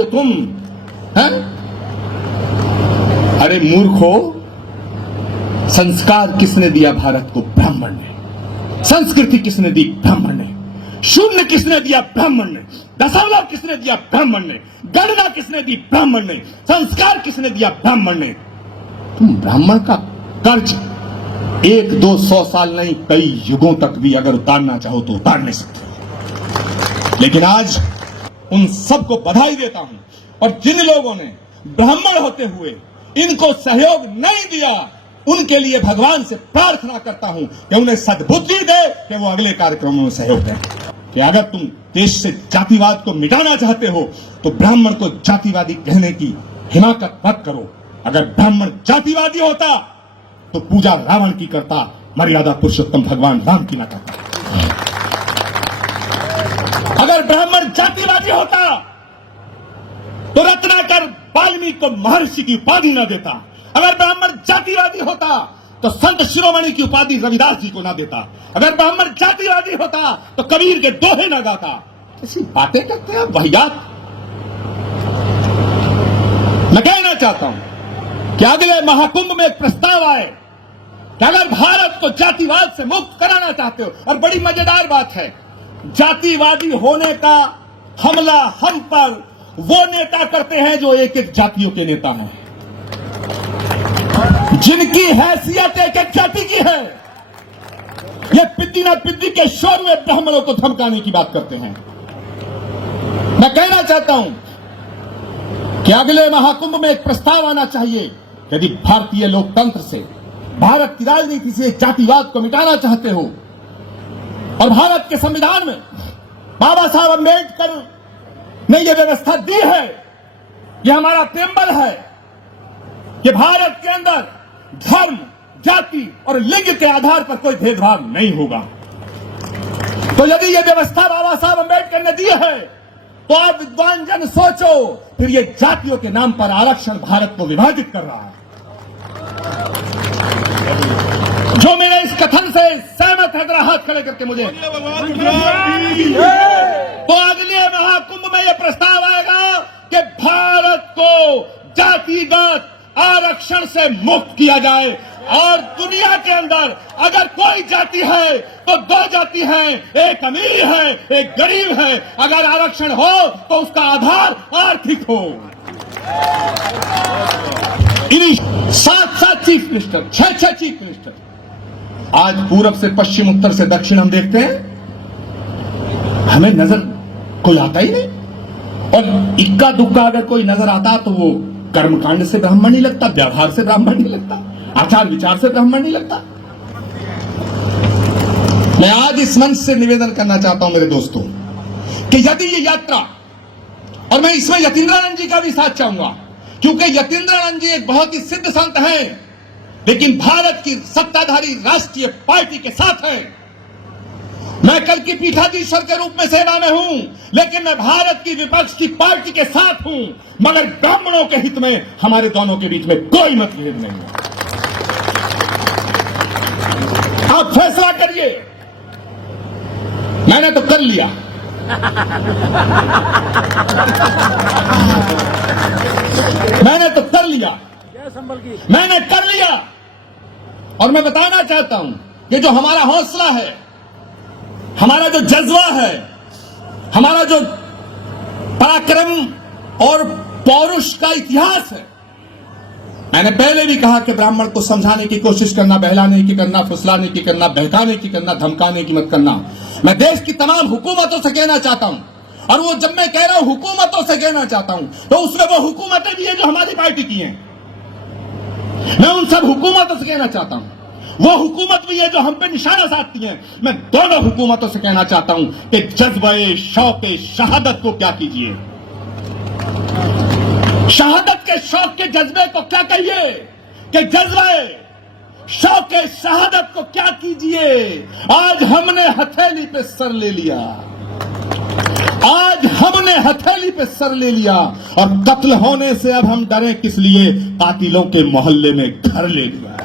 जाओगे तुम? हैं? अरे मूर्खो, संस्कार किसने दिया भारत को? ब्राह्मण ने। संस्कृति किसने दी? ब्राह्मण ने। शून्य किसने दिया? ब्राह्मण ने। दशमलव किसने दिया? ब्राह्मण ने। गणना किसने दी? ब्राह्मण ने। संस्कार किसने दिया? ब्राह्मण ने। तुम ब्राह्मण का कर्ज 1, 2, 100 साल नहीं, कई युगों तक भी अगर उतारना चाहो तो उतार नहीं सकते हो। लेकिन आज उन सबको बधाई देता हूं, और जिन लोगों ने ब्राह्मण होते हुए इनको सहयोग नहीं दिया, उनके लिए भगवान से प्रार्थना करता हूं कि उन्हें सद्बुद्धि दे कि वो अगले कार्यक्रमों में सहयोग दें। कि अगर तुम देश से जातिवाद को मिटाना चाहते हो तो ब्राह्मण को जातिवादी कहने की हिमाकत मत करो। अगर ब्राह्मण जातिवादी होता तो पूजा रावण की करता, मर्यादा पुरुषोत्तम भगवान राम की ना करता। अगर ब्राह्मण जातिवादी होता तो रत्नाकर वाल्मीकि को महर्षि की उपाधि न देता। अगर ब्राह्मण जातिवादी होता तो संत शिरोमणि की उपाधि रविदास जी को ना देता। अगर ब्राह्मण जातिवादी होता तो कबीर के दोहे ना गाता। ऐसी बातें करते हैं वाहियात। मैं कहना चाहता हूं कि अगले महाकुंभ में एक प्रस्ताव आए कि अगर भारत को जातिवाद से मुक्त कराना चाहते हो, और बड़ी मजेदार बात है, जातिवादी होने का हमला हम पर वो नेता करते हैं जो एक एक जातियों के नेता हैं, जिनकी हैसियत एक एक जाति की है। ये पिद्दी ना पिद्दी के शोर में ब्राह्मणों को धमकाने की बात करते हैं। मैं कहना चाहता हूं कि अगले महाकुंभ में एक प्रस्ताव आना चाहिए, यदि भारतीय लोकतंत्र से, भारत की राजनीति से जातिवाद को मिटाना चाहते हो, और भारत के संविधान में बाबा साहब अम्बेडकर ने यह व्यवस्था दी है, यह हमारा प्रेम्बल है कि भारत के अंदर धर्म, जाति और लिंग के आधार पर कोई भेदभाव नहीं होगा। तो यदि यह व्यवस्था बाबा साहब अम्बेडकर ने दी है तो आप विद्वान जन सोचो, फिर ये जातियों के नाम पर आरक्षण भारत को विभाजित कर रहा है। जो मेरे इस कथन से सहमत है, जरा हाथ खड़े करके मुझे। तो अगले महाकुंभ में यह प्रस्ताव आएगा कि भारत को जातिगत आरक्षण से मुक्त किया जाए, और दुनिया के अंदर अगर कोई जाति है तो 2 जाति है, एक अमीर है, एक गरीब है। अगर आरक्षण हो तो उसका आधार आर्थिक हो। इन्हीं 7 चीफ मिनिस्टर, 6 चीफ मिनिस्टर, आज पूरब से पश्चिम, उत्तर से दक्षिण हम देखते हैं, हमें नजर कोई आता ही नहीं। और इक्का दुक्का अगर कोई नजर आता तो वो कर्मकांड से ब्राह्मण नहीं लगता, व्यवहार से ब्राह्मण नहीं लगता, आचार विचार से ब्राह्मण नहीं लगता। मैं आज इस मंच से निवेदन करना चाहता हूं मेरे दोस्तों कि यदि ये यात्रा, और मैं इसमें यतीन्द्रानंद जी का भी साथ चाहूंगा, क्योंकि यतीन्द्रानंद जी एक बहुत ही सिद्ध संत हैं, लेकिन भारत की सत्ताधारी राष्ट्रीय पार्टी के साथ हैं। मैं कल की पीठाधीश्वर के रूप में सेवा में हूं, लेकिन मैं भारत की विपक्ष की पार्टी के साथ हूं, मगर ब्राह्मणों के हित में हमारे दोनों के बीच में कोई मतभेद नहीं है। आप फैसला करिए। मैंने तो कर लिया। मैंने तो कर लिया। मैंने कर लिया। और मैं बताना चाहता हूं कि जो हमारा हौसला है, हमारा जो जज्बा है, हमारा जो पराक्रम और पौरुष का इतिहास है, मैंने पहले भी कहा कि ब्राह्मण को समझाने की कोशिश करना, बहलाने की करना, फुसलाने की करना, बहकाने की करना, धमकाने की मत करना। मैं देश की तमाम हुकूमतों से कहना चाहता हूं, और वो जब मैं कह रहा हूं हुकूमतों से कहना चाहता हूं, तो उसमें वो हुकूमतें भी हैं जो हमारी पार्टी की हैं। मैं उन सब हुकूमतों से कहना चाहता हूं, वो हुकूमत भी है जो हम पे निशाना साधती हैं। मैं दोनों हुकूमतों से कहना चाहता हूं कि जज्बे शौक़े शहादत को क्या कीजिए, शहादत के शौक के जज्बे को क्या कहिए, कि जज्बे शौक़े शहादत को क्या कीजिए। आज हमने हथेली पे सर ले लिया, आज हमने हथेली पे सर ले लिया, और कत्ल होने से अब हम डरे किस लिए, कातिलों के मोहल्ले में घर ले लिया।